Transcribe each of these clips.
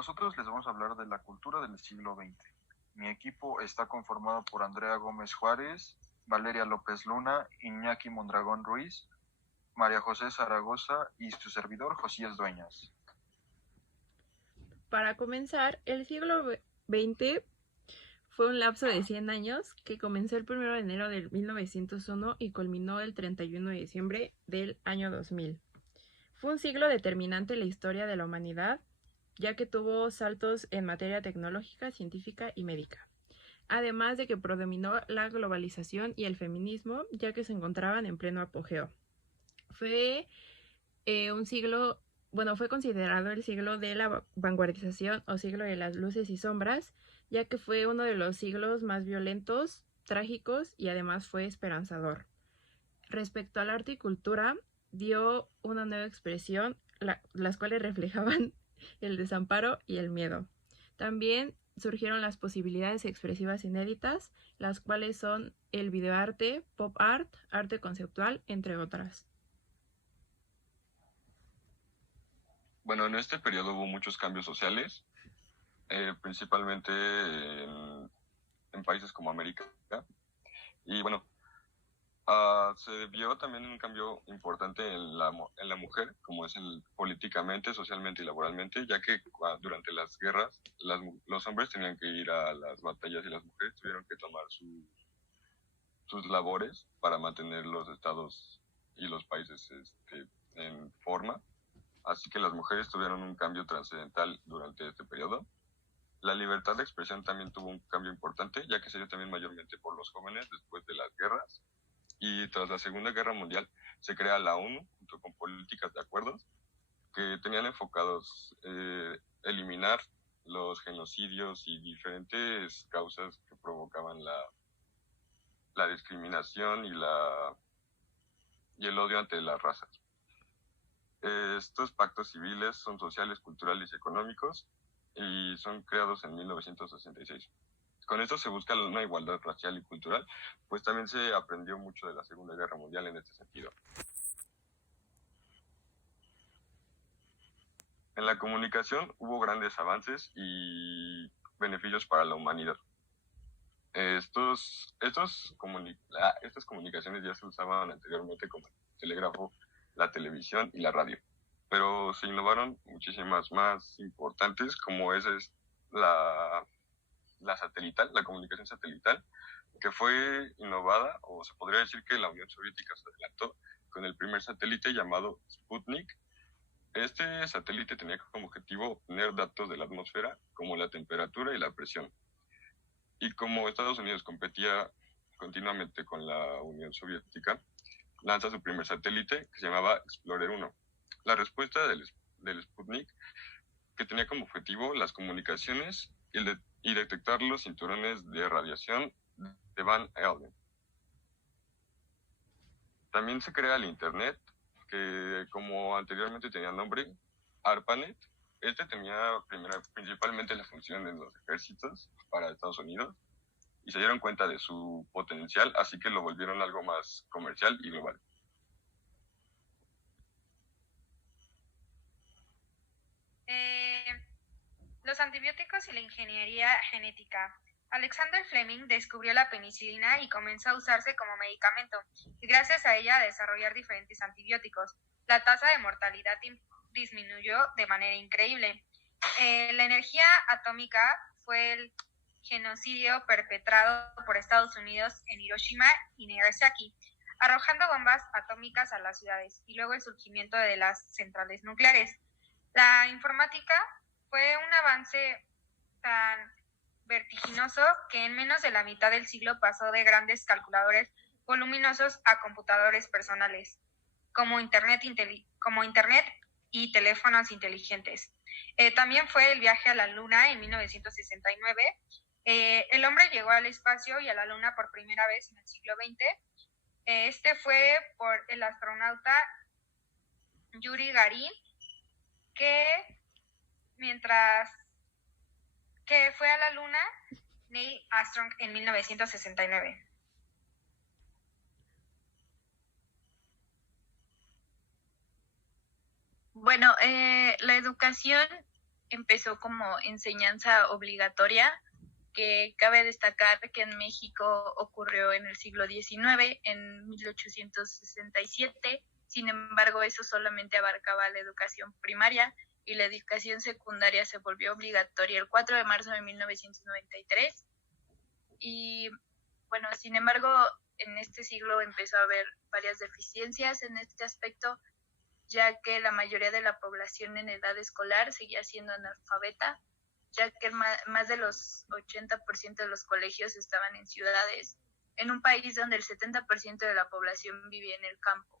Nosotros les vamos a hablar de la cultura del siglo XX. Mi equipo está conformado por Andrea Gómez Juárez, Valeria López Luna, Iñaki Mondragón Ruiz, María José Zaragoza y su servidor Josías Dueñas. Para comenzar, el siglo XX fue un lapso de 100 años que comenzó el 1 de enero de 1901 y culminó el 31 de diciembre del año 2000. Fue un siglo determinante en la historia de la humanidad, ya que tuvo saltos en materia tecnológica, científica y médica. Además de que predominó la globalización y el feminismo, ya que se encontraban en pleno apogeo. Fue un siglo, fue considerado el siglo de la vanguardización o siglo de las luces y sombras, ya que fue uno de los siglos más violentos, trágicos y además fue esperanzador. Respecto al arte y cultura, dio una nueva expresión, las cuales reflejaban el desamparo y el miedo. También surgieron las posibilidades expresivas inéditas, las cuales son el videoarte, pop art, arte conceptual, entre otras. Bueno, en este periodo hubo muchos cambios sociales, principalmente en países como América. Y bueno, se vio también un cambio importante en la mujer, como es políticamente, socialmente y laboralmente, ya que durante las guerras los hombres tenían que ir a las batallas y las mujeres tuvieron que tomar sus labores para mantener los estados y los países en forma. Así que las mujeres tuvieron un cambio trascendental durante este periodo. La libertad de expresión también tuvo un cambio importante, ya que se dio también mayormente por los jóvenes después de las guerras. Y tras la Segunda Guerra Mundial se crea la ONU, junto con políticas de acuerdos, que tenían enfocados eliminar los genocidios y diferentes causas que provocaban la discriminación y el odio ante las razas. Estos pactos civiles son sociales, culturales y económicos y son creados en 1966. Con esto se busca una igualdad racial y cultural, pues también se aprendió mucho de la Segunda Guerra Mundial en este sentido. En la comunicación hubo grandes avances y beneficios para la humanidad. Estas comunicaciones ya se usaban anteriormente como el telégrafo, la televisión y la radio, pero se innovaron muchísimas más importantes, como es la satelital, la comunicación satelital, que fue innovada, o se podría decir que la Unión Soviética se adelantó con el primer satélite llamado Sputnik. Este satélite tenía como objetivo obtener datos de la atmósfera, como la temperatura y la presión. Y como Estados Unidos competía continuamente con la Unión Soviética, lanza su primer satélite, que se llamaba Explorer 1. La respuesta del Sputnik, que tenía como objetivo las comunicaciones y detectar los cinturones de radiación de Van Allen. También se crea el Internet, que como anteriormente tenía nombre, ARPANET. Este tenía principalmente la función en los ejércitos para Estados Unidos y se dieron cuenta de su potencial, así que lo volvieron algo más comercial y global. Los antibióticos y la ingeniería genética. Alexander Fleming descubrió la penicilina y comenzó a usarse como medicamento, y gracias a ella a desarrollar diferentes antibióticos. La tasa de mortalidad disminuyó de manera increíble. La energía atómica fue el genocidio perpetrado por Estados Unidos en Hiroshima y Nagasaki, arrojando bombas atómicas a las ciudades, y luego el surgimiento de las centrales nucleares. La informática fue un avance tan vertiginoso que en menos de la mitad del siglo pasó de grandes calculadores voluminosos a computadores personales, como Internet y teléfonos inteligentes. También fue el viaje a la Luna en 1969. El hombre llegó al espacio y a la Luna por primera vez en el siglo XX. Este fue por el astronauta Yuri Gagarin, que fue a la Luna Neil Armstrong en 1969. Bueno, la educación empezó como enseñanza obligatoria, que cabe destacar que en México ocurrió en el siglo XIX, en 1867. Sin embargo, eso solamente abarcaba la educación primaria y la educación secundaria se volvió obligatoria el 4 de marzo de 1993. Y bueno, sin embargo, en este siglo empezó a haber varias deficiencias en este aspecto, ya que la mayoría de la población en edad escolar seguía siendo analfabeta, ya que más de los 80% de los colegios estaban en ciudades, en un país donde el 70% de la población vivía en el campo.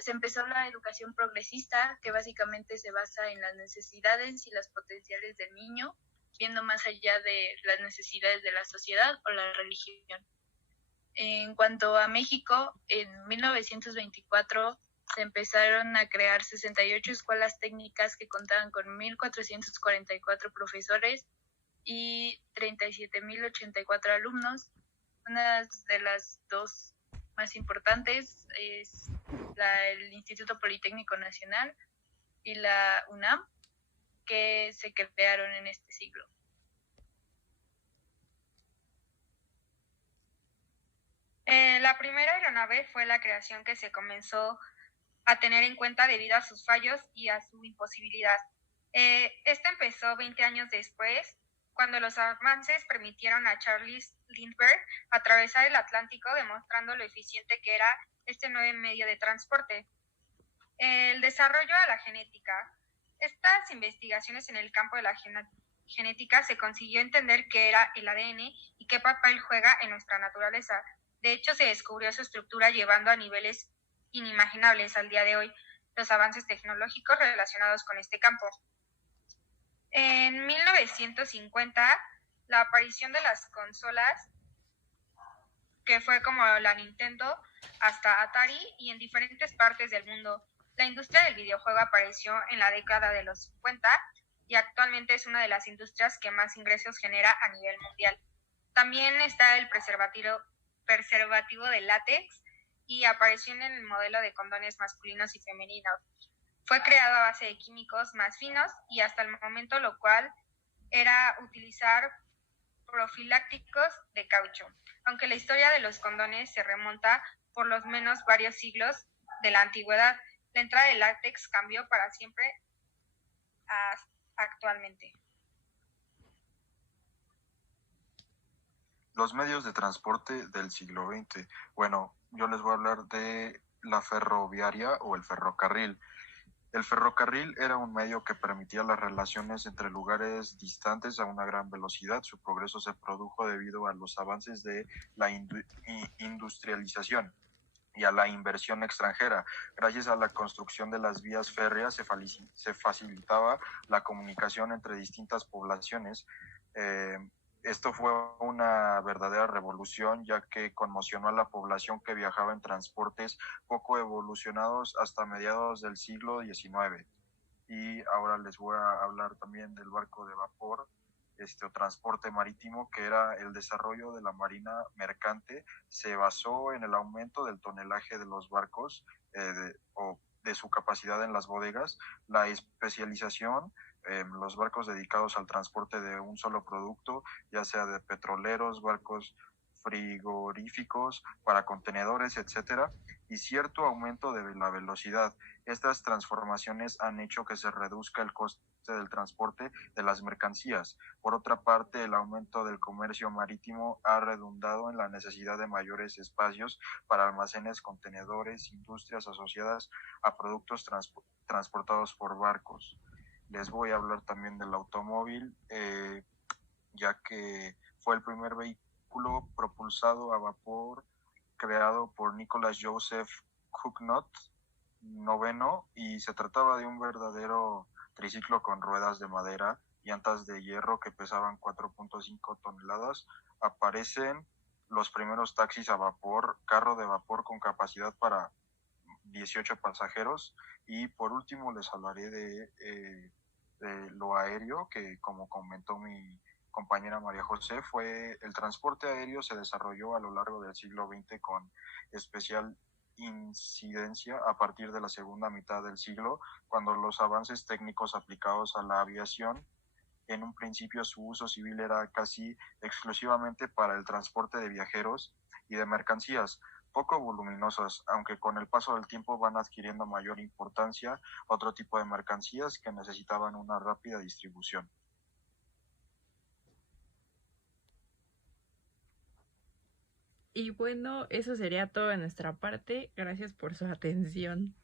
Se empezó la educación progresista, que básicamente se basa en las necesidades y las potenciales del niño, viendo más allá de las necesidades de la sociedad o la religión. En cuanto a México, en 1924 se empezaron a crear 68 escuelas técnicas que contaban con 1,444 profesores y 37,084 alumnos. Una de las dos más importantes es el Instituto Politécnico Nacional y la UNAM, que se crearon en este siglo. La primera aeronave fue la creación que se comenzó a tener en cuenta debido a sus fallos y a su imposibilidad. Esta empezó 20 años después, cuando los avances permitieron a Charles Lindbergh atravesar el Atlántico, demostrando lo eficiente que era este nuevo medio de transporte. El desarrollo de la genética. Estas investigaciones en el campo de la genética se consiguió entender qué era el ADN y qué papel juega en nuestra naturaleza. De hecho, se descubrió su estructura llevando a niveles inimaginables al día de hoy los avances tecnológicos relacionados con este campo. En 1950, la aparición de las consolas, que fue como la Nintendo hasta Atari, y en diferentes partes del mundo. La industria del videojuego apareció en la década de los 50 y actualmente es una de las industrias que más ingresos genera a nivel mundial. También está el preservativo de látex, y apareció en el modelo de condones masculinos y femeninos. Fue creado a base de químicos más finos y hasta el momento lo cual era utilizar profilácticos de caucho, aunque la historia de los condones se remonta por lo menos varios siglos de la antigüedad. La entrada del látex cambió para siempre actualmente. Los medios de transporte del siglo XX. Bueno, yo les voy a hablar de la ferroviaria o el ferrocarril. El ferrocarril era un medio que permitía las relaciones entre lugares distantes a una gran velocidad. Su progreso se produjo debido a los avances de la industrialización y a la inversión extranjera. Gracias a la construcción de las vías férreas se facilitaba la comunicación entre distintas poblaciones. Esto fue una verdadera revolución, ya que conmocionó a la población que viajaba en transportes poco evolucionados hasta mediados del siglo XIX. Y ahora les voy a hablar también del barco de vapor, o transporte marítimo, que era el desarrollo de la marina mercante. Se basó en el aumento del tonelaje de los barcos o de su capacidad en las bodegas, la especialización, los barcos dedicados al transporte de un solo producto, ya sea de petroleros, barcos frigoríficos, para contenedores, etcétera, y cierto aumento de la velocidad. Estas transformaciones han hecho que se reduzca el coste del transporte de las mercancías. Por otra parte, el aumento del comercio marítimo ha redundado en la necesidad de mayores espacios para almacenes, contenedores, industrias asociadas a productos transportados por barcos. Les voy a hablar también del automóvil, ya que fue el primer vehículo propulsado a vapor creado por Nicholas Joseph Cugnot IX, y se trataba de un verdadero triciclo con ruedas de madera y llantas de hierro que pesaban 4.5 toneladas. Aparecen los primeros taxis a vapor, carro de vapor con capacidad para 18 pasajeros, y por último les hablaré de lo aéreo, que como comentó mi compañera María José, el transporte aéreo se desarrolló a lo largo del siglo XX con especial incidencia a partir de la segunda mitad del siglo, cuando los avances técnicos aplicados a la aviación, en un principio su uso civil era casi exclusivamente para el transporte de viajeros y de mercancías, poco voluminosas, aunque con el paso del tiempo van adquiriendo mayor importancia otro tipo de mercancías que necesitaban una rápida distribución. Y bueno, eso sería todo de nuestra parte. Gracias por su atención.